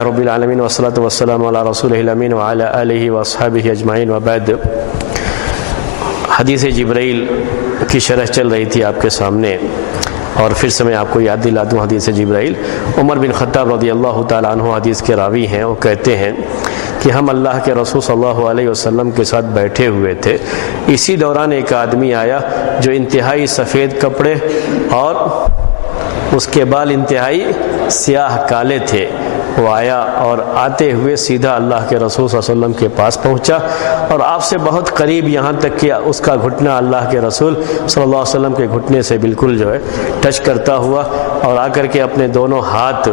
رب العالمین والصلاة والسلام علی رسولہ الامین وعلی آلہ واصحابہ اجمعین وبعد۔ حدیث جبرائیل کی شرح چل رہی تھی آپ کے سامنے، اور پھر سے میں آپ کو یاد دلا دوں حدیث جبرائیل۔ عمر بن خطاب رضی اللہ تعالیٰ عنہ حدیث کے راوی ہیں، وہ کہتے ہیں کہ ہم اللہ کے رسول صلی اللہ علیہ وسلم کے ساتھ بیٹھے ہوئے تھے، اسی دوران ایک آدمی آیا جو انتہائی سفید کپڑے اور اس کے بال انتہائی سیاہ کالے تھے۔ وہ آیا اور آتے ہوئے سیدھا اللہ کے رسول صلی اللہ علیہ وسلم کے پاس پہنچا اور آپ سے بہت قریب، یہاں تک کہ اس کا گھٹنا اللہ کے رسول صلی اللہ علیہ وسلم کے گھٹنے سے بالکل ٹچ کرتا ہوا، اور آ کر کے اپنے دونوں ہاتھ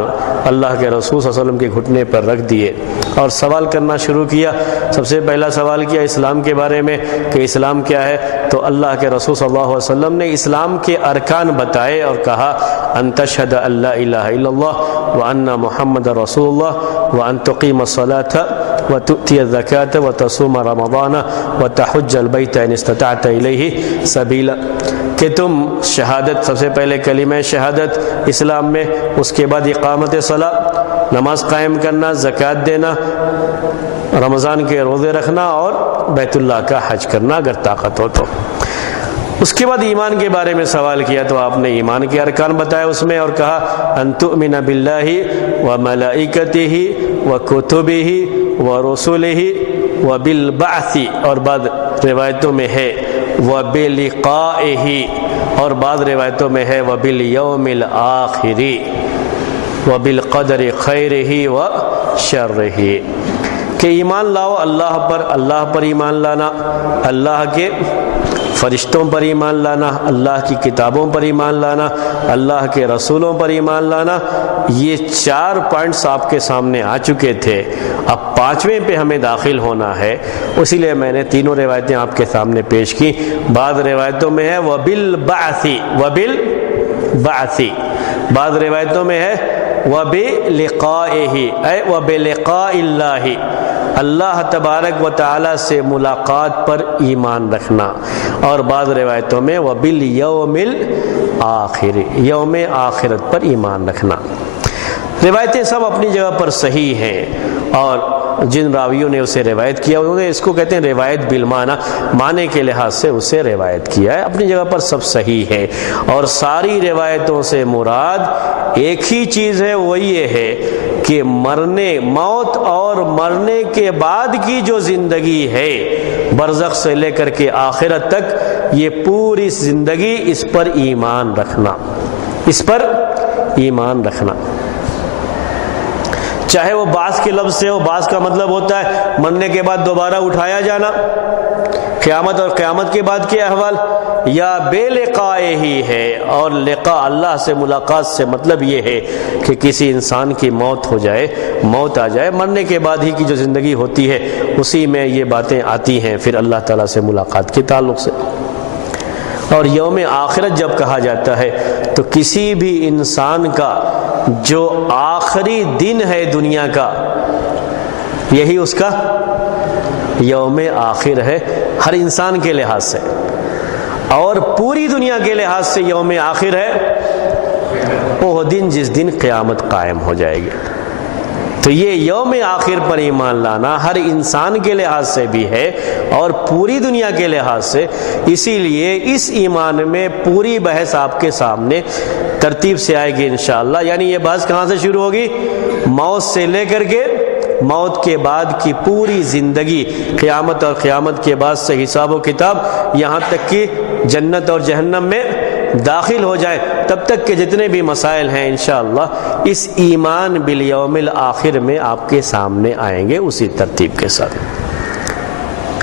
اللہ کے رسول صلی اللہ علیہ وسلم کے گھٹنے پر رکھ دیے اور سوال کرنا شروع کیا۔ سب سے پہلا سوال کیا اسلام کے بارے میں کہ اسلام کیا ہے، تو اللہ کے رسول صلی اللہ علیہ وسلم نے اسلام کے ارکان بتائے اور کہا ان تشہد ان لا الہ الا اللہ وان محمد رسول اللہ وان تقیم الصلاة وتؤتی الزکاة وتصوم رمضان وتحج البیت ان استطعت الیہ سبیلا، کہ تم شہادت، سب سے پہلے کلمہ شہادت اسلام میں، اس کے بعد اقامت صلاۃ، نماز قائم کرنا، زکوٰۃ دینا، رمضان کے روزے رکھنا اور بیت اللہ کا حج کرنا اگر طاقت ہو تو۔ اس کے بعد ایمان کے بارے میں سوال کیا تو آپ نے ایمان کے ارکان بتائے اس میں، اور کہا ان تؤمن باللہ وملائکتہ وکتبہ ورسلہ وبالبعث، اور بعض روایتوں میں ہے وبلقائہ، اور بعض روایتوں میں ہے وبالیوم الآخر وبالقدر خیرہ وشرہ، کہ ایمان لاؤ اللہ پر ایمان لانا، اللہ کے فرشتوں پر ایمان لانا، اللہ کی کتابوں پر ایمان لانا، اللہ کے رسولوں پر ایمان لانا۔ یہ 4 پوائنٹس آپ کے سامنے آ چکے تھے، اب 5ویں پہ ہمیں داخل ہونا ہے، اسی لیے میں نے تینوں روایتیں آپ کے سامنے پیش کی۔ بعض روایتوں میں ہے وبالبعث، بعض روایتوں میں ہے وبلقائہ، اے وبلقاء اللہ، اللہ تبارک و تعالی سے ملاقات پر ایمان رکھنا، اور بعض روایتوں میں وبالیوم الآخر، یوم آخرت پر ایمان رکھنا۔ روایتیں سب اپنی جگہ پر صحیح ہیں، اور جن راویوں نے اسے روایت کیا انہوں نے اس کو کہتے ہیں روایت بالمعنی، معنی کے لحاظ سے اسے روایت کیا ہے، اپنی جگہ پر سب صحیح ہے، اور ساری روایتوں سے مراد ایک ہی چیز ہے، وہ یہ ہے کہ موت اور مرنے کے بعد کی جو زندگی ہے برزخ سے لے کر کے آخرت تک، یہ پوری زندگی اس پر ایمان رکھنا، اس پر ایمان رکھنا، چاہے وہ بعث کے لفظ سے ہو۔ بعث کا مطلب ہوتا ہے مرنے کے بعد دوبارہ اٹھایا جانا، قیامت اور قیامت کے بعد کے احوال، یا بے لقائے ہی ہے، اور لقاء اللہ سے ملاقات سے مطلب یہ ہے کہ کسی انسان کی موت آ جائے، مرنے کے بعد ہی کی جو زندگی ہوتی ہے اسی میں یہ باتیں آتی ہیں پھر اللہ تعالیٰ سے ملاقات کے تعلق سے۔ اور یوم آخرت جب کہا جاتا ہے تو کسی بھی انسان کا جو آخری دن ہے دنیا کا، یہی اس کا یوم آخر ہے ہر انسان کے لحاظ سے، اور پوری دنیا کے لحاظ سے یوم آخر ہے وہ دن جس دن قیامت قائم ہو جائے گی۔ تو یہ یوم آخر پر ایمان لانا ہر انسان کے لحاظ سے بھی ہے اور پوری دنیا کے لحاظ سے، اسی لیے اس ایمان میں پوری بحث آپ کے سامنے ترتیب سے آئے گی انشاءاللہ۔ یعنی یہ بحث کہاں سے شروع ہوگی؟ موت سے لے کر کے موت کے بعد کی پوری زندگی، قیامت اور قیامت کے بعد سے حساب و کتاب، یہاں تک کہ جنت اور جہنم میں داخل ہو جائے، تب تک کے جتنے بھی مسائل ہیں انشاءاللہ اس ایمان بالیوم الآخر میں آپ کے سامنے آئیں گے اسی ترتیب کے ساتھ۔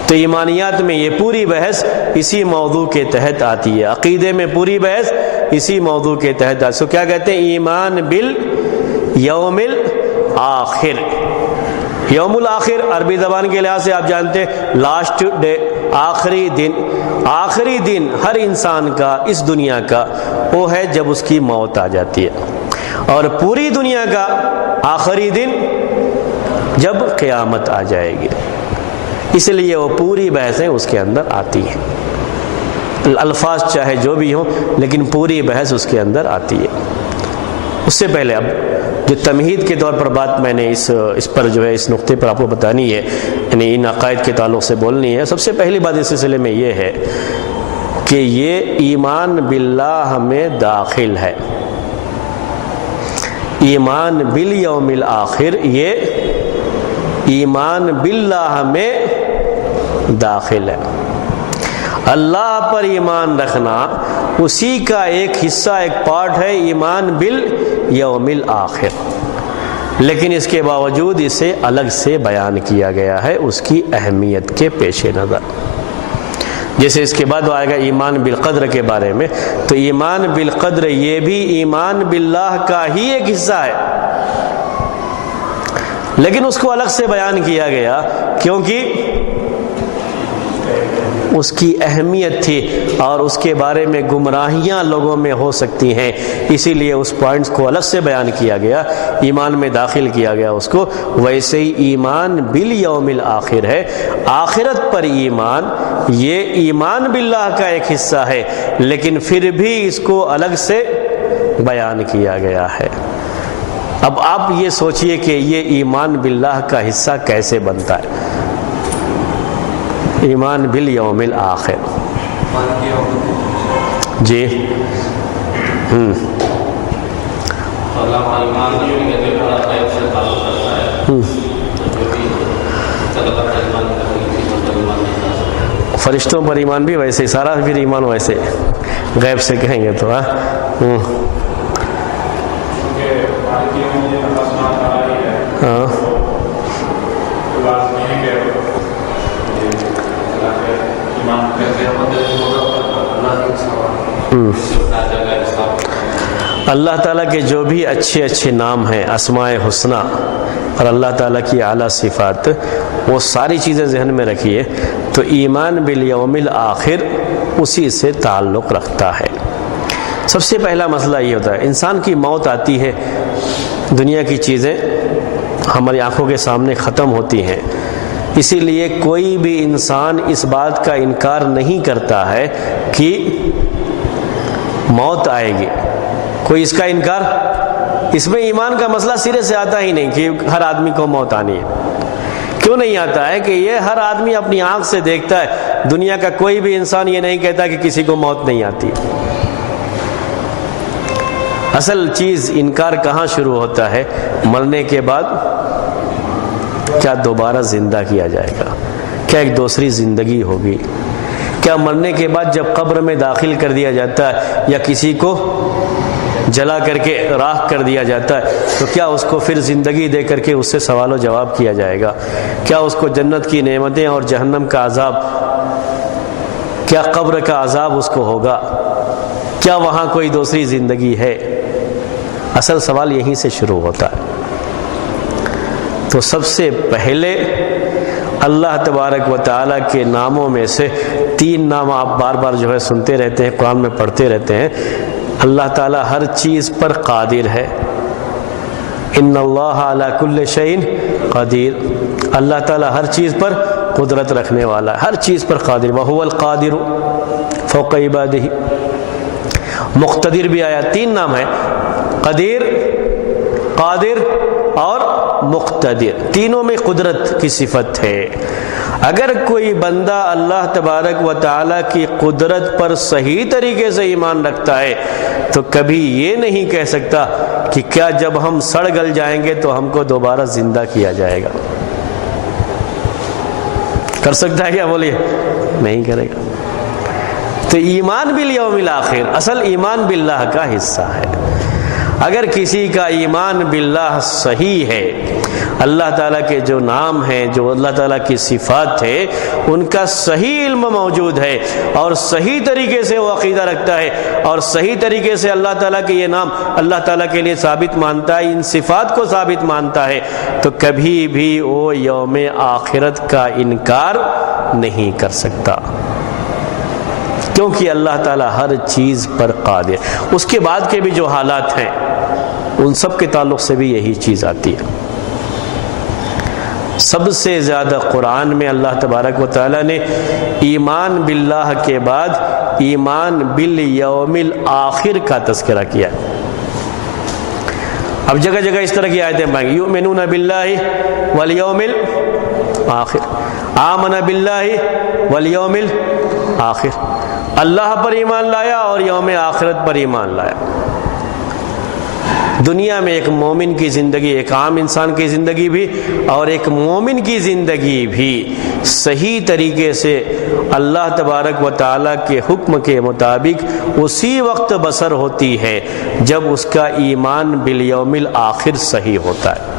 تو ایمانیات میں یہ پوری بحث اسی موضوع کے تحت آتی ہے، عقیدے میں پوری بحث اسی موضوع کے تحت آتی ہے۔ کیا کہتے ہیں؟ ایمان بالیوم الآخر۔ یوم الآخر عربی زبان کے لحاظ سے آپ جانتے ہیں لاسٹ ڈے، آخری دن۔ آخری دن ہر انسان کا اس دنیا کا وہ ہے جب اس کی موت آ جاتی ہے، اور پوری دنیا کا آخری دن جب قیامت آ جائے گی، اس لیے وہ پوری بحثیں اس کے اندر آتی ہیں، الفاظ چاہے جو بھی ہوں لیکن پوری بحث اس کے اندر آتی ہے۔ اس سے پہلے اب جو تمہید کے طور پر بات میں نے اس پر جو ہے اس نقطے پر آپ کو بتانی ہے، یعنی ان عقائد کے تعلق سے بولنی ہے. سب سے پہلی بات اس سلسلے میں یہ ہے کہ یہ ایمان باللہ میں داخل ہے. ایمان بالیوم الآخر یہ ایمان باللہ میں داخل ہے. اللہ پر ایمان رکھنا اسی کا ایک حصہ، ایک پارٹ ہے ایمان بالیوم الآخر، لیکن اس کے باوجود اسے الگ سے بیان کیا گیا ہے اس کی اہمیت کے پیش نظر. جیسے اس کے بعد آئے گا ایمان بالقدر کے بارے میں، تو ایمان بالقدر یہ بھی ایمان باللہ کا ہی ایک حصہ ہے، لیکن اس کو الگ سے بیان کیا گیا کیونکہ اس کی اہمیت تھی اور اس کے بارے میں گمراہیاں لوگوں میں ہو سکتی ہیں، اسی لیے اس پوائنٹس کو الگ سے بیان کیا گیا، ایمان میں داخل کیا گیا اس کو. ویسے ہی ایمان بالیوم الآخر ہے، آخرت پر ایمان، یہ ایمان باللہ کا ایک حصہ ہے، لیکن پھر بھی اس کو الگ سے بیان کیا گیا ہے. اب آپ یہ سوچئے کہ یہ ایمان باللہ کا حصہ کیسے بنتا ہے، ایمان بالیوم الآخر. جی فرشتوں پر ایمان بھی ویسے سارا پھر ایمان ویسے غیب سے کہیں گے تو ہاں اللہ تعالیٰ کے جو بھی اچھے اچھے نام ہیں، اسماء حسنی اور اللہ تعالیٰ کی اعلیٰ صفات، وہ ساری چیزیں ذہن میں رکھیے تو ایمان بالیوم الآخر اسی سے تعلق رکھتا ہے. سب سے پہلا مسئلہ یہ ہوتا ہے، انسان کی موت آتی ہے، دنیا کی چیزیں ہماری آنکھوں کے سامنے ختم ہوتی ہیں، اسی لیے کوئی بھی انسان اس بات کا انکار نہیں کرتا ہے کہ موت آئے گی. کوئی اس کا انکار، اس میں ایمان کا مسئلہ سرے سے آتا ہی نہیں کہ ہر آدمی کو موت آنی ہے. کیوں نہیں آتا ہے کہ یہ ہر آدمی اپنی آنکھ سے دیکھتا ہے، دنیا کا کوئی بھی انسان یہ نہیں کہتا کہ کسی کو موت نہیں آتی. اصل چیز انکار کہاں شروع ہوتا ہے، مرنے کے بعد کیا دوبارہ زندہ کیا جائے گا، کیا ایک دوسری زندگی ہوگی، کیا مرنے کے بعد جب قبر میں داخل کر دیا جاتا ہے یا کسی کو جلا کر کے راکھ کر دیا جاتا ہے تو کیا اس کو پھر زندگی دے کر کے اس سے سوال و جواب کیا جائے گا، کیا اس کو جنت کی نعمتیں اور جہنم کا عذاب، کیا قبر کا عذاب اس کو ہوگا، کیا وہاں کوئی دوسری زندگی ہے. اصل سوال یہیں سے شروع ہوتا ہے. تو سب سے پہلے اللہ تبارک و تعالیٰ کے ناموں میں سے 3 نام آپ بار بار جو ہے سنتے رہتے ہیں، قرآن میں پڑھتے رہتے ہیں. اللہ تعالیٰ ہر چیز پر قادر ہے، ان اللہ علی کل شیء قدیر. اللہ تعالیٰ ہر چیز پر قدرت رکھنے والا ہے، ہر چیز پر قادر. وہو القادر فوق عبادہ. مقتدر بھی آیا، 3 نام ہے، قدیر، قادر اور مقتدر، تینوں میں قدرت کی صفت ہے. اگر کوئی بندہ اللہ تبارک و تعالیٰ کی قدرت پر صحیح طریقے سے ایمان رکھتا ہے تو کبھی یہ نہیں کہہ سکتا کہ کیا جب ہم سڑ گل جائیں گے تو ہم کو دوبارہ زندہ کیا جائے گا. کر سکتا ہے کیا؟ بولیے نہیں کرے گا. تو ایمان بالیوم الآخر اصل ایمان باللہ کا حصہ ہے. اگر کسی کا ایمان باللہ صحیح ہے، اللہ تعالیٰ کے جو نام ہیں، جو اللہ تعالیٰ کی صفات ہے، ان کا صحیح علم موجود ہے اور صحیح طریقے سے وہ عقیدہ رکھتا ہے اور صحیح طریقے سے اللہ تعالیٰ کے یہ نام اللہ تعالیٰ کے لیے ثابت مانتا ہے، ان صفات کو ثابت مانتا ہے، تو کبھی بھی وہ یوم آخرت کا انکار نہیں کر سکتا، کیونکہ اللہ تعالیٰ ہر چیز پر قادر. اس کے بعد کے بھی جو حالات ہیں ان سب کے تعلق سے بھی یہی چیز آتی ہے. سب سے زیادہ قرآن میں اللہ تبارک و تعالیٰ نے ایمان باللہ کے بعد ایمان بالیوم الآخر کا تذکرہ کیا ہے. اب جگہ جگہ اس طرح کی آیتیں پائیں گے، یؤمنون باللہ والیوم الآخر، آمن باللہ والیوم الآخر، اللہ پر ایمان لایا اور یوم آخرت پر ایمان لایا۔ دنیا میں ایک مومن کی زندگی، ایک عام انسان کی زندگی بھی اور ایک مومن کی زندگی بھی صحیح طریقے سے اللہ تبارک و تعالیٰ کے حکم کے مطابق اسی وقت بسر ہوتی ہے جب اس کا ایمان بالیوم الآخر صحیح ہوتا ہے۔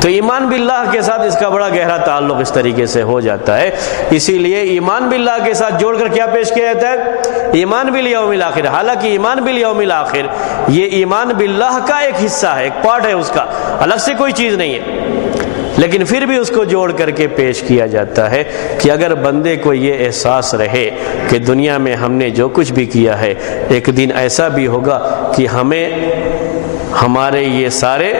تو ایمان باللہ کے ساتھ اس کا بڑا گہرا تعلق اس طریقے سے ہو جاتا ہے، اسی لیے ایمان باللہ کے ساتھ جوڑ کر کیا پیش کیا جاتا ہے؟ ایمان بالیوم الآخر۔ حالانکہ ایمان بالیوم الآخر یہ ایمان باللہ کا ایک حصہ ہے، ایک پارٹ ہے اس کا، الگ سے کوئی چیز نہیں ہے، لیکن پھر بھی اس کو جوڑ کر کے پیش کیا جاتا ہے کہ اگر بندے کو یہ احساس رہے کہ دنیا میں ہم نے جو کچھ بھی کیا ہے ایک دن ایسا بھی ہوگا کہ ہمیں ہمارے یہ سارے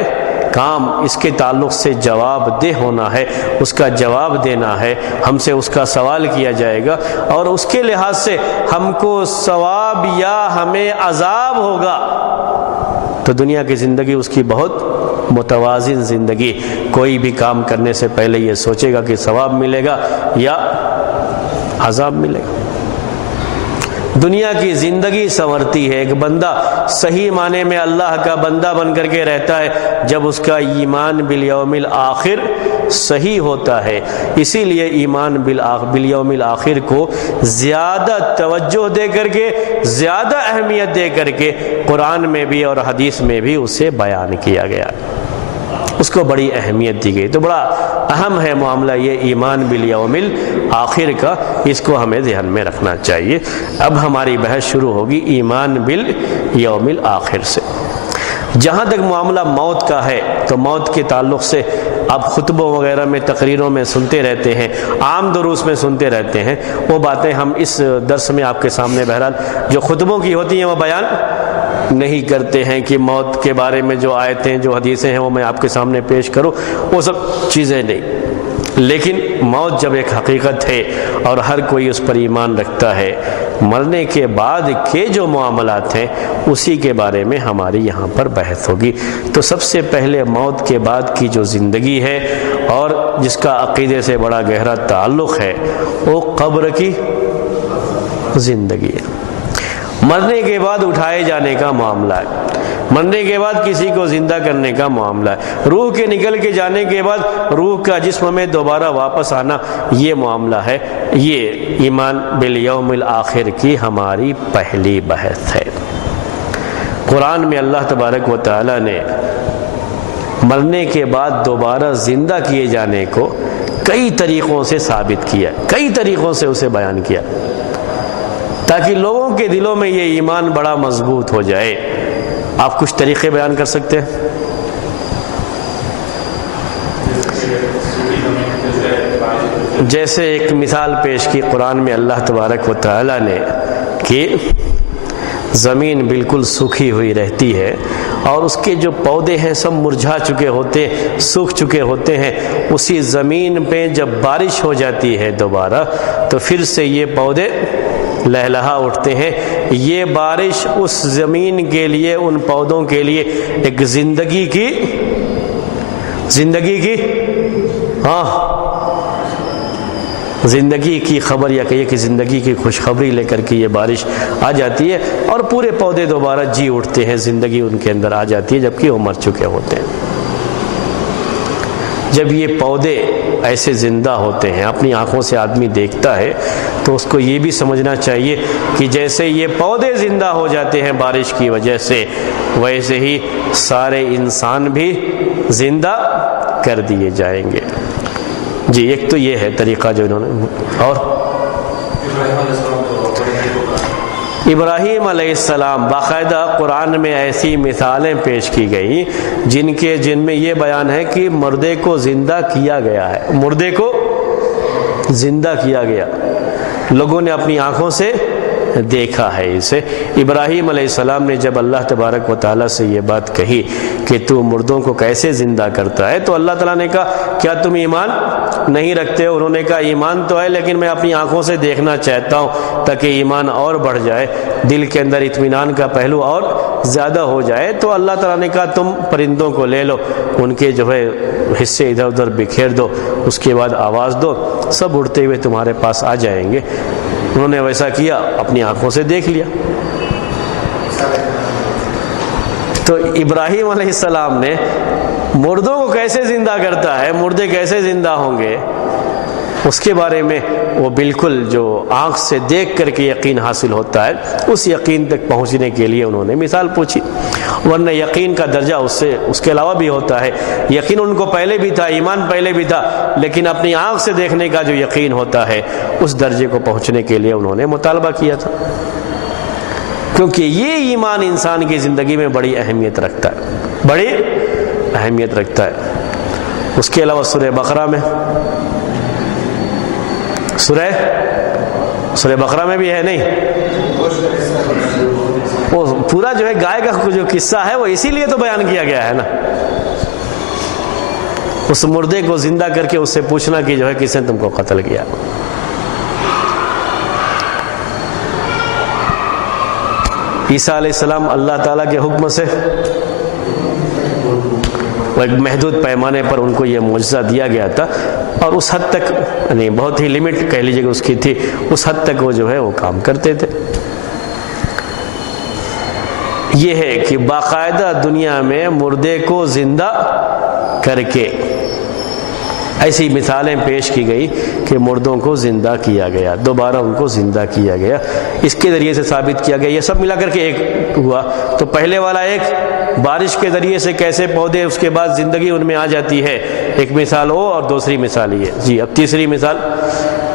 کام اس کے تعلق سے جواب دہ ہونا ہے، اس کا جواب دینا ہے، ہم سے اس کا سوال کیا جائے گا اور اس کے لحاظ سے ہم کو ثواب یا ہمیں عذاب ہوگا، تو دنیا کی زندگی اس کی بہت متوازن زندگی، کوئی بھی کام کرنے سے پہلے یہ سوچے گا کہ ثواب ملے گا یا عذاب ملے گا۔ دنیا کی زندگی سنورتی ہے، ایک بندہ صحیح معنی میں اللہ کا بندہ بن کر کے رہتا ہے جب اس کا ایمان بالیوم الآخر صحیح ہوتا ہے۔ اسی لیے ایمان بالیوم الآخر کو زیادہ توجہ دے کر کے، زیادہ اہمیت دے کر کے قرآن میں بھی اور حدیث میں بھی اسے بیان کیا گیا، اس کو بڑی اہمیت دی گئی۔ تو بڑا اہم ہے معاملہ یہ ایمان بالیوم الآخر کا، اس کو ہمیں ذہن میں رکھنا چاہیے۔ اب ہماری بحث شروع ہوگی ایمان بالیوم الآخر سے۔ جہاں تک معاملہ موت کا ہے تو موت کے تعلق سے آپ خطبوں وغیرہ میں، تقریروں میں سنتے رہتے ہیں، عام دروس میں سنتے رہتے ہیں، وہ باتیں ہم اس درس میں آپ کے سامنے بہرحال جو خطبوں کی ہوتی ہیں وہ بیان نہیں کرتے ہیں کہ موت کے بارے میں جو آیتیں جو حدیثیں ہیں وہ میں آپ کے سامنے پیش کروں، وہ سب چیزیں نہیں، لیکن موت جب ایک حقیقت ہے اور ہر کوئی اس پر ایمان رکھتا ہے، مرنے کے بعد کے جو معاملات ہیں اسی کے بارے میں ہماری یہاں پر بحث ہوگی۔ تو سب سے پہلے موت کے بعد کی جو زندگی ہے اور جس کا عقیدے سے بڑا گہرا تعلق ہے وہ قبر کی زندگی ہے۔ مرنے کے بعد اٹھائے جانے کا معاملہ ہے، مرنے کے بعد کسی کو زندہ کرنے کا معاملہ ہے، روح کے نکل کے جانے کے بعد روح کا جسم میں دوبارہ واپس آنا، یہ معاملہ ہے۔ یہ ایمان بالیوم الآخر کی ہماری پہلی بحث ہے۔ قرآن میں اللہ تبارک و تعالی نے مرنے کے بعد دوبارہ زندہ کیے جانے کو کئی طریقوں سے ثابت کیا، کئی طریقوں سے اسے بیان کیا تاکہ لوگوں کے دلوں میں یہ ایمان بڑا مضبوط ہو جائے۔ آپ کچھ طریقے بیان کر سکتے ہیں؟ جیسے ایک مثال پیش کی قرآن میں اللہ تبارک و تعالی نے کہ زمین بالکل سوکھی ہوئی رہتی ہے اور اس کے جو پودے ہیں سب مرجھا چکے ہوتے، سوکھ چکے ہوتے ہیں، اسی زمین پہ جب بارش ہو جاتی ہے دوبارہ تو پھر سے یہ پودے لہلہا اٹھتے ہیں۔ یہ بارش اس زمین کے لیے، ان پودوں کے لیے ایک زندگی کی زندگی کی خبر یا کہیے کہ زندگی کی خوشخبری لے کر کے یہ بارش آ جاتی ہے اور پورے پودے دوبارہ جی اٹھتے ہیں، زندگی ان کے اندر آ جاتی ہے جبکہ وہ مر چکے ہوتے ہیں۔ جب یہ پودے ایسے زندہ ہوتے ہیں، اپنی آنکھوں سے آدمی دیکھتا ہے تو اس کو یہ بھی سمجھنا چاہیے کہ جیسے یہ پودے زندہ ہو جاتے ہیں بارش کی وجہ سے، ویسے ہی سارے انسان بھی زندہ کر دیے جائیں گے۔ جی ایک تو یہ ہے طریقہ جو انہوں نے، اور ابراہیم علیہ السلام باقاعدہ قرآن میں ایسی مثالیں پیش کی گئیں جن میں یہ بیان ہے کہ مردے کو زندہ کیا گیا ہے، مردے کو زندہ کیا گیا، لوگوں نے اپنی آنکھوں سے دیکھا ہے اسے۔ ابراہیم علیہ السلام نے جب اللہ تبارک و تعالیٰ سے یہ بات کہی کہ تو مردوں کو کیسے زندہ کرتا ہے، تو اللہ تعالیٰ نے کہا کیا تم ایمان نہیں رکھتے ہو؟ انہوں نے کہا ایمان تو ہے لیکن میں اپنی آنکھوں سے دیکھنا چاہتا ہوں تاکہ ایمان اور بڑھ جائے، دل کے اندر اطمینان کا پہلو اور زیادہ ہو جائے۔ تو اللہ تعالیٰ نے کہا تم پرندوں کو لے لو، ان کے جو ہے حصے ادھر ادھر بکھیر دو، اس کے بعد آواز دو، سب اڑتے ہوئے تمہارے پاس آ جائیں گے۔ انہوں نے ویسا کیا، اپنی آنکھوں سے دیکھ لیا۔ تو ابراہیم علیہ السلام نے مردوں کو کیسے زندہ کرتا ہے، مردے کیسے زندہ ہوں گے، اس کے بارے میں وہ بالکل جو آنکھ سے دیکھ کر کے یقین حاصل ہوتا ہے، اس یقین تک پہنچنے کے لیے انہوں نے مثال پوچھی۔ ورنہ یقین کا درجہ اس کے علاوہ بھی ہوتا ہے۔ یقین ان کو پہلے بھی تھا، ایمان پہلے بھی تھا، لیکن اپنی آنکھ سے دیکھنے کا جو یقین ہوتا ہے اس درجے کو پہنچنے کے لیے انہوں نے مطالبہ کیا تھا، کیونکہ یہ ایمان انسان کی زندگی میں بڑی اہمیت رکھتا ہے، بڑی اہمیت رکھتا ہے۔ اس کے علاوہ سورہ بقرہ میں سورہ بقرہ میں بھی ہے، نہیں وہ پورا جو ہے گائے کا جو قصہ ہے وہ اسی لیے تو بیان کیا گیا ہے نا، اس مردے کو زندہ کر کے اس سے پوچھنا کہ جو ہے کس نے تم کو قتل کیا۔ عیسیٰ علیہ السلام اللہ تعالیٰ کے حکم سے وہ ایک محدود پیمانے پر ان کو یہ معجزہ دیا گیا تھا، اور اس حد تک یعنی بہت ہی لمٹ کہہ لیجیے کہ اس کی تھی، اس حد تک وہ جو ہے وہ کام کرتے تھے۔ یہ ہے کہ باقاعدہ دنیا میں مردے کو زندہ کر کے ایسی مثالیں پیش کی گئی کہ مردوں کو زندہ کیا گیا، دوبارہ ان کو زندہ کیا گیا، اس کے ذریعے سے ثابت کیا گیا۔ یہ سب ملا کر کے ایک ہوا۔ تو پہلے والا ایک بارش کے ذریعے سے کیسے پودے اس کے بعد زندگی ان میں آ جاتی ہے، ایک مثال وہ، اور دوسری مثال یہ جی۔ اب تیسری مثال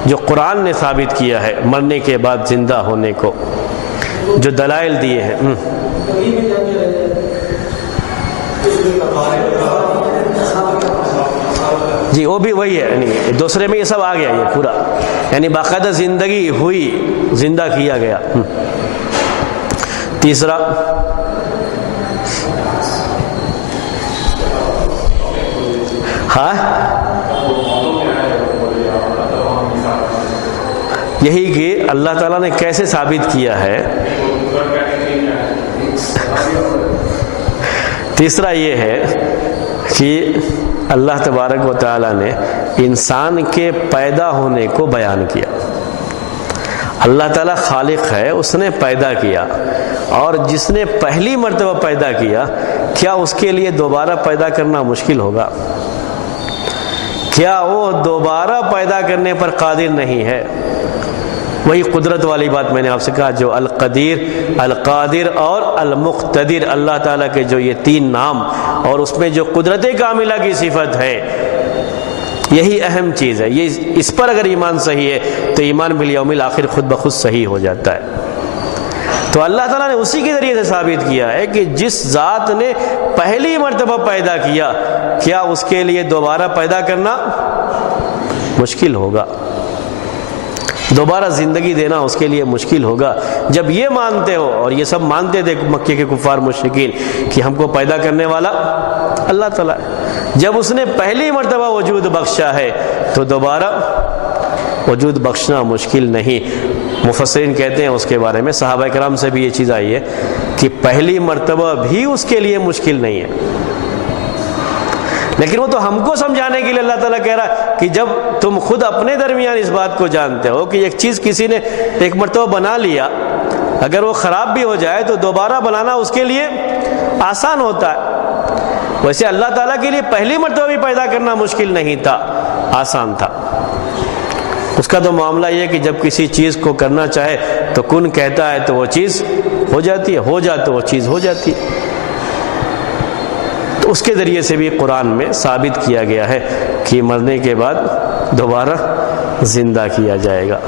جو قرآن نے ثابت کیا ہے مرنے کے بعد زندہ ہونے کو، جو دلائل دیے ہیں۔ جی وہ بھی وہی ہے، یعنی دوسرے میں یہ سب آ گیا، یہ پورا یعنی باقاعدہ زندگی ہوئی، زندہ کیا گیا۔ تیسرا ہاں یہی کہ اللہ تعالیٰ نے کیسے ثابت کیا ہے۔ تیسرا یہ ہے کہ اللہ تبارک و تعالیٰ نے انسان کے پیدا ہونے کو بیان کیا۔ اللہ تعالیٰ خالق ہے، اس نے پیدا کیا، اور جس نے پہلی مرتبہ پیدا کیا، کیا اس کے لیے دوبارہ پیدا کرنا مشکل ہوگا؟ کیا وہ دوبارہ پیدا کرنے پر قادر نہیں ہے؟ وہی قدرت والی بات میں نے آپ سے کہا، جو القدیر، القادر اور المقتدر، اللہ تعالیٰ کے جو یہ تین نام، اور اس میں جو قدرت کاملہ کی صفت ہے، یہی اہم چیز ہے۔ یہ اس پر اگر ایمان صحیح ہے تو ایمان بالیوم الآخر خود بخود صحیح ہو جاتا ہے۔ تو اللہ تعالیٰ نے اسی کے ذریعے سے ثابت کیا ہے کہ جس ذات نے پہلی مرتبہ پیدا کیا، کیا اس کے لیے دوبارہ پیدا کرنا مشکل ہوگا؟ دوبارہ زندگی دینا اس کے لیے مشکل ہوگا؟ جب یہ مانتے ہو، اور یہ سب مانتے تھے مکے کے کفار مشرکین کہ ہم کو پیدا کرنے والا اللہ تعالیٰ ہے، جب اس نے پہلی مرتبہ وجود بخشا ہے تو دوبارہ وجود بخشنا مشکل نہیں۔ مفسرین کہتے ہیں اس کے بارے میں، صحابہ کرام سے بھی یہ چیز آئی ہے کہ پہلی مرتبہ بھی اس کے لیے مشکل نہیں ہے، لیکن وہ تو ہم کو سمجھانے کے لیے اللہ تعالیٰ کہہ رہا ہے کہ جب تم خود اپنے درمیان اس بات کو جانتے ہو کہ ایک چیز کسی نے ایک مرتبہ بنا لیا، اگر وہ خراب بھی ہو جائے تو دوبارہ بنانا اس کے لیے آسان ہوتا ہے، ویسے اللہ تعالیٰ کے لیے پہلی مرتبہ بھی پیدا کرنا مشکل نہیں تھا، آسان تھا۔ اس کا تو معاملہ یہ ہے کہ جب کسی چیز کو کرنا چاہے تو کن کہتا ہے تو وہ چیز ہو جاتی ہے، ہو جائے تو وہ چیز ہو جاتی ہے۔ تو اس کے ذریعے سے بھی قرآن میں ثابت کیا گیا ہے کہ مرنے کے بعد دوبارہ زندہ کیا جائے گا،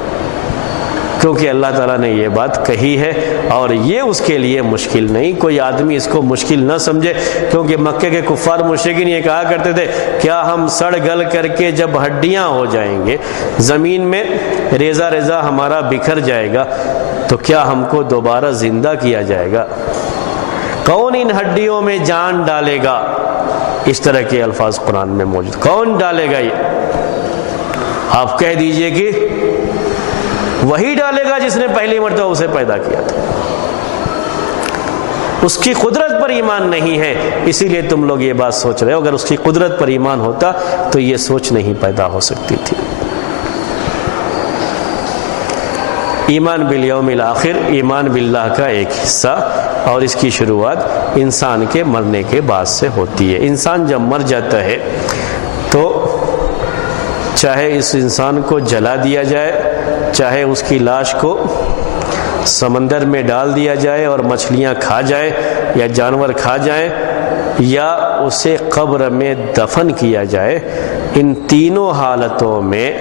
کیونکہ اللہ تعالیٰ نے یہ بات کہی ہے، اور یہ اس کے لیے مشکل نہیں۔ کوئی آدمی اس کو مشکل نہ سمجھے، کیونکہ مکے کے کفار مشرکین یہ کہا کرتے تھے کیا ہم سڑ گل کر کے جب ہڈیاں ہو جائیں گے، زمین میں ریزہ ریزہ ہمارا بکھر جائے گا، تو کیا ہم کو دوبارہ زندہ کیا جائے گا؟ کون ان ہڈیوں میں جان ڈالے گا؟ اس طرح کے الفاظ قرآن میں موجود. کون ڈالے گا؟ یہ آپ کہہ دیجئے کہ وہی ڈالے گا جس نے پہلی مرتبہ اسے پیدا کیا تھا. اس کی قدرت پر ایمان نہیں ہے، اسی لیے تم لوگ یہ بات سوچ رہے ہو. اگر اس کی قدرت پر ایمان ہوتا تو یہ سوچ نہیں پیدا ہو سکتی تھی. ایمان بالیوم الآخر ایمان باللہ کا ایک حصہ، اور اس کی شروعات انسان کے مرنے کے بعد سے ہوتی ہے. انسان جب مر جاتا ہے تو چاہے اس انسان کو جلا دیا جائے، چاہے اس کی لاش کو سمندر میں ڈال دیا جائے اور مچھلیاں کھا جائے یا جانور کھا جائیں، یا اسے قبر میں دفن کیا جائے، ان تینوں حالتوں میں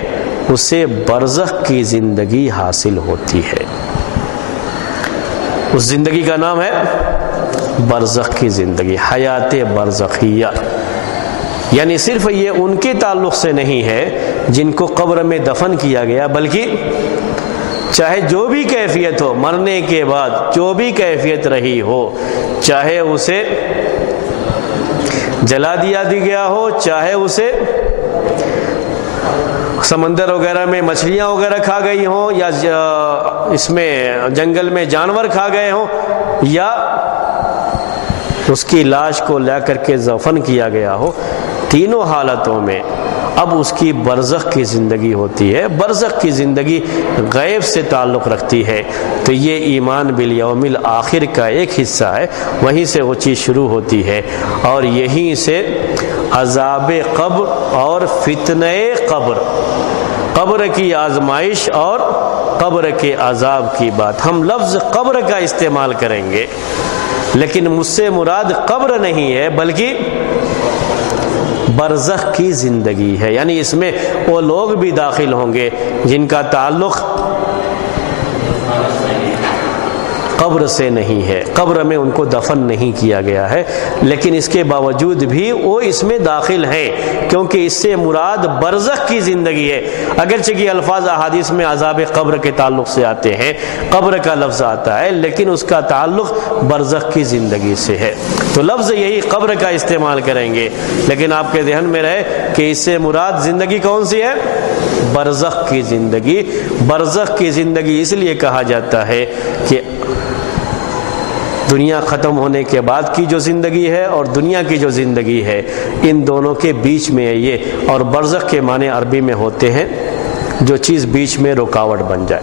اسے برزخ کی زندگی حاصل ہوتی ہے. اس زندگی کا نام ہے برزخ کی زندگی، حیات برزخیہ. یعنی صرف یہ ان کے تعلق سے نہیں ہے جن کو قبر میں دفن کیا گیا، بلکہ چاہے جو بھی کیفیت ہو، مرنے کے بعد جو بھی کیفیت رہی ہو، چاہے اسے جلا دیا گیا ہو، چاہے اسے سمندر وغیرہ میں مچھلیاں وغیرہ کھا گئی ہوں، یا اس میں جنگل میں جانور کھا گئے ہوں، یا اس کی لاش کو لا کر کے دفن کیا گیا ہو، تینوں حالتوں میں اب اس کی برزخ کی زندگی ہوتی ہے. برزخ کی زندگی غیب سے تعلق رکھتی ہے. تو یہ ایمان بالیوم الآخر کا ایک حصہ ہے، وہیں سے وہ چیز شروع ہوتی ہے، اور یہیں سے عذاب قبر اور فتنہ قبر، قبر کی آزمائش اور قبر کے عذاب کی بات. ہم لفظ قبر کا استعمال کریں گے، لیکن مجھ سے مراد قبر نہیں ہے بلکہ برزخ کی زندگی ہے. یعنی اس میں وہ لوگ بھی داخل ہوں گے جن کا تعلق قبر سے نہیں ہے، قبر میں ان کو دفن نہیں کیا گیا ہے، لیکن اس کے باوجود بھی وہ اس میں داخل ہیں، کیونکہ اس سے مراد برزخ کی زندگی ہے. اگرچہ کہ الفاظ احادیث میں عذاب قبر کے تعلق سے آتے ہیں، قبر کا لفظ آتا ہے، لیکن اس کا تعلق برزخ کی زندگی سے ہے. تو لفظ یہی قبر کا استعمال کریں گے، لیکن آپ کے ذہن میں رہے کہ اس سے مراد زندگی کون سی ہے؟ برزخ کی زندگی. برزخ کی زندگی اس لیے کہا جاتا ہے کہ دنیا ختم ہونے کے بعد کی جو زندگی ہے اور دنیا کی جو زندگی ہے، ان دونوں کے بیچ میں ہے یہ. اور برزخ کے معنی عربی میں ہوتے ہیں جو چیز بیچ میں رکاوٹ بن جائے،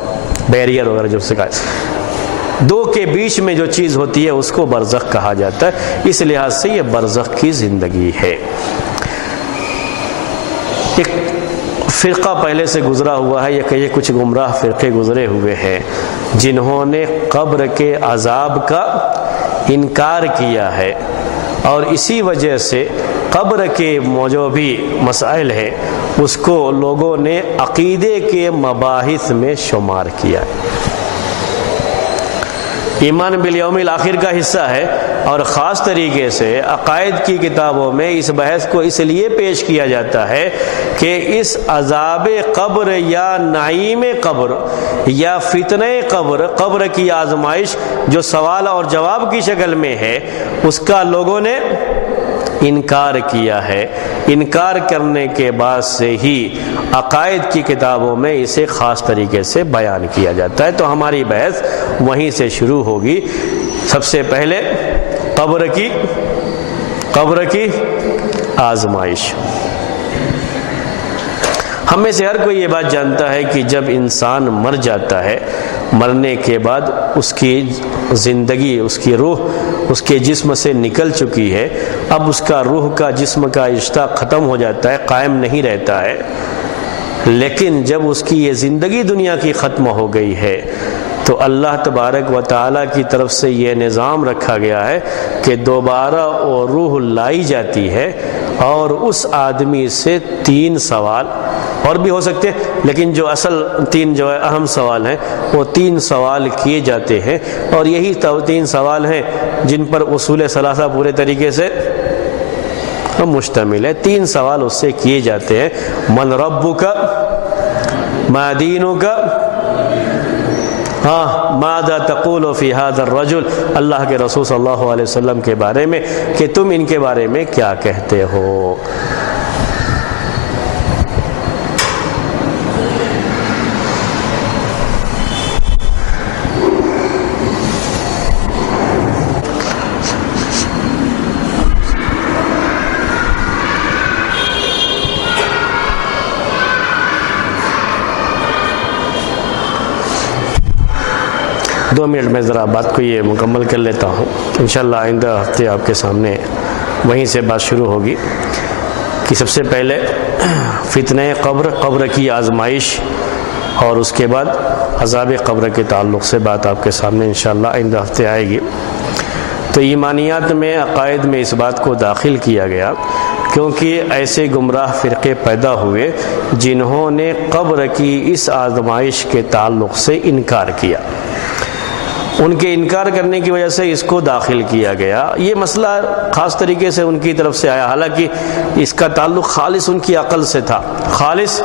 بیریئر وغیرہ جو سکھائے. دو کے بیچ میں جو چیز ہوتی ہے اس کو برزخ کہا جاتا ہے. اس لحاظ سے یہ برزخ کی زندگی ہے. ایک فرقہ پہلے سے گزرا ہوا ہے، یہ کچھ گمراہ فرقے گزرے ہوئے ہیں جنہوں نے قبر کے عذاب کا انکار کیا ہے، اور اسی وجہ سے قبر کے جو بھی مسائل ہیں اس کو لوگوں نے عقیدے کے مباحث میں شمار کیا ہے. ایمان بالیوم الآخر کا حصہ ہے، اور خاص طریقے سے عقائد کی کتابوں میں اس بحث کو اس لیے پیش کیا جاتا ہے کہ اس عذاب قبر یا نعیم قبر یا فتنہ قبر، قبر کی آزمائش جو سوال اور جواب کی شکل میں ہے، اس کا لوگوں نے انکار کیا ہے. انکار کرنے کے بعد سے ہی عقائد کی کتابوں میں اسے خاص طریقے سے بیان کیا جاتا ہے. تو ہماری بحث وہیں سے شروع ہوگی. سب سے پہلے قبر کی آزمائش. ہم میں سے ہر کوئی یہ بات جانتا ہے کہ جب انسان مر جاتا ہے، مرنے کے بعد اس کی زندگی، اس کی روح اس کے جسم سے نکل چکی ہے. اب اس کا روح کا جسم کا رشتہ ختم ہو جاتا ہے، قائم نہیں رہتا ہے. لیکن جب اس کی یہ زندگی دنیا کی ختم ہو گئی ہے تو اللہ تبارک و تعالیٰ کی طرف سے یہ نظام رکھا گیا ہے کہ دوبارہ وہ روح لائی جاتی ہے، اور اس آدمی سے 3 سوال اور بھی ہو سکتے ہیں، لیکن جو اصل 3 جو اہم سوال ہیں وہ 3 سوال کیے جاتے ہیں. اور یہی 3 سوال ہیں جن پر اصول ثلاثہ پورے طریقے سے مشتمل ہے. 3 سوال اس سے کیے جاتے ہیں: من ربک، ما دینک، ہاں ماذا تقول فی ھذا الرجل، اللہ کے رسول صلی اللہ علیہ وسلم کے بارے میں کہ تم ان کے بارے میں کیا کہتے ہو۔ دو منٹ میں ذرا بات کو یہ مکمل کر لیتا ہوں، انشاءاللہ آئندہ ہفتے آپ کے سامنے وہیں سے بات شروع ہوگی کہ سب سے پہلے فتنہ قبر کی آزمائش اور اس کے بعد عذاب قبر کے تعلق سے بات آپ کے سامنے انشاءاللہ آئندہ ہفتے آئے گی۔ تو ایمانیات میں عقائد میں اس بات کو داخل کیا گیا کیونکہ ایسے گمراہ فرقے پیدا ہوئے جنہوں نے قبر کی اس آزمائش کے تعلق سے انکار کیا، ان کے انکار کرنے کی وجہ سے اس کو داخل کیا گیا۔ یہ مسئلہ خاص طریقے سے ان کی طرف سے آیا، حالانکہ اس کا تعلق خالص ان کی عقل سے تھا، خالص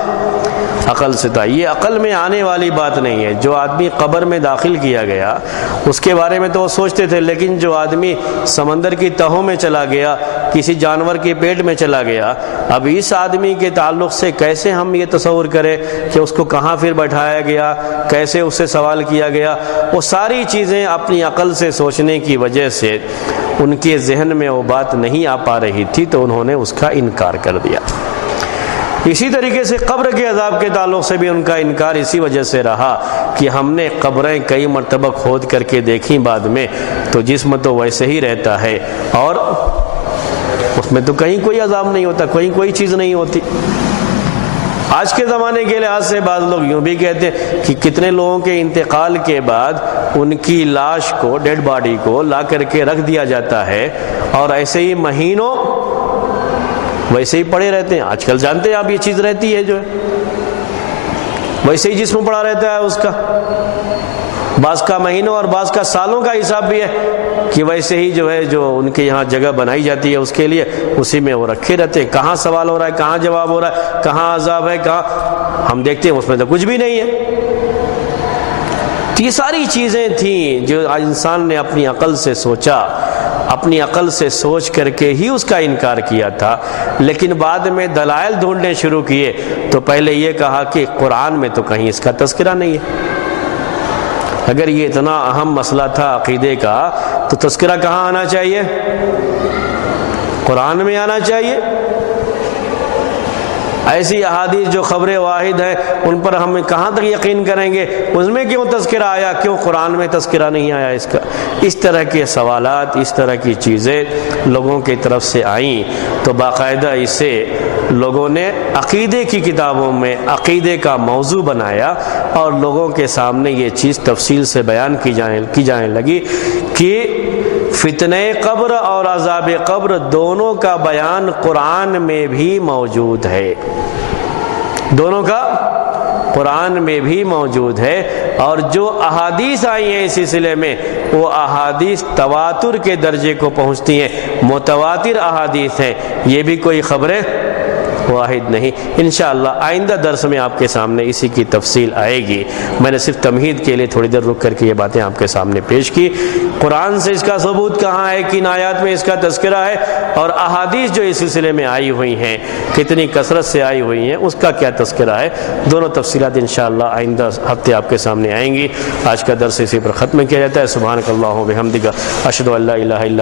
عقل سے تھا۔ یہ عقل میں آنے والی بات نہیں ہے۔ جو آدمی قبر میں داخل کیا گیا اس کے بارے میں تو وہ سوچتے تھے، لیکن جو آدمی سمندر کی تہوں میں چلا گیا، کسی جانور کے پیٹ میں چلا گیا، اب اس آدمی کے تعلق سے کیسے ہم یہ تصور کریں کہ اس کو کہاں پھر بٹھایا گیا، کیسے اس سے سوال کیا گیا، وہ ساری چیزیں اپنی عقل سے سوچنے کی وجہ سے ان کے ذہن میں وہ بات نہیں آ پا رہی تھی، تو انہوں نے اس کا انکار کر دیا۔ اسی طریقے سے قبر کے عذاب کے تعلق سے بھی ان کا انکار اسی وجہ سے رہا کہ ہم نے قبریں کئی مرتبہ کھود کر کے دیکھیں بعد میں، تو جسم تو ویسے ہی رہتا ہے اور اس میں تو کہیں کوئی عذاب نہیں ہوتا، کہیں کوئی چیز نہیں ہوتی۔ آج کے زمانے کے لحاظ سے بعض لوگ یوں بھی کہتے ہیں کہ کتنے لوگوں کے انتقال کے بعد ان کی لاش کو، ڈیڈ باڈی کو لا کر کے رکھ دیا جاتا ہے اور ایسے ہی مہینوں ویسے ہی پڑے رہتے ہیں۔ آج کل جانتے ہیں آپ یہ چیز رہتی ہے، جو ہے ویسے ہی جسم پڑا رہتا ہے اس کا، بعض کا مہینوں اور بعض کا سالوں کا حساب بھی ہے کہ ویسے ہی جو ہے جو ان کے یہاں جگہ بنائی جاتی ہے اس کے لیے، اسی میں وہ رکھے رہتے ہیں۔ کہاں سوال ہو رہا ہے، کہاں جواب ہو رہا ہے، کہاں عذاب ہے، کہاں، ہم دیکھتے ہیں اس میں تو کچھ بھی نہیں ہے۔ تو یہ ساری چیزیں تھیں جو آج انسان نے اپنی عقل سے سوچا، اپنی عقل سے سوچ کر کے ہی اس کا انکار کیا تھا، لیکن بعد میں دلائل ڈھونڈنے شروع کیے تو پہلے یہ کہا کہ قرآن میں تو کہیں اس کا تذکرہ نہیں ہے۔ اگر یہ اتنا اہم مسئلہ تھا عقیدے کا تو تذکرہ کہاں آنا چاہیے؟ قرآن میں آنا چاہیے۔ ایسی احادیث جو خبر واحد ہیں ان پر ہم کہاں تک یقین کریں گے؟ اس میں کیوں تذکرہ آیا، کیوں قرآن میں تذکرہ نہیں آیا اس کا؟ اس طرح کے سوالات، اس طرح کی چیزیں لوگوں کی طرف سے آئیں تو باقاعدہ اسے لوگوں نے عقیدے کی کتابوں میں عقیدے کا موضوع بنایا اور لوگوں کے سامنے یہ چیز تفصیل سے بیان کی جانے لگی کہ فتنہ قبر اور عذاب قبر دونوں کا بیان قرآن میں بھی موجود ہے، دونوں کا قرآن میں بھی موجود ہے، اور جو احادیث آئی ہیں اس سلسلے میں وہ احادیث تواتر کے درجے کو پہنچتی ہیں، متواتر احادیث ہیں، یہ بھی کوئی خبریں واحد نہیں۔ انشاءاللہ آئندہ درس میں آپ کے سامنے اسی کی تفصیل آئے گی۔ میں نے صرف تمہید کے لیے تھوڑی دیر رک کر کے یہ باتیں آپ کے سامنے پیش کی۔ قرآن سے اس کا ثبوت کہاں ہے، کن آیات میں اس کا تذکرہ ہے، اور احادیث جو اس سلسلے میں آئی ہوئی ہیں کتنی کثرت سے آئی ہوئی ہیں اس کا کیا تذکرہ ہے، دونوں تفصیلات انشاءاللہ آئندہ ہفتے آپ کے سامنے آئیں گی۔ آج کا درس اسی پر ختم کیا جاتا ہے۔ سبحانک اللہم و بحمدک، اشہد ان لا الہ الا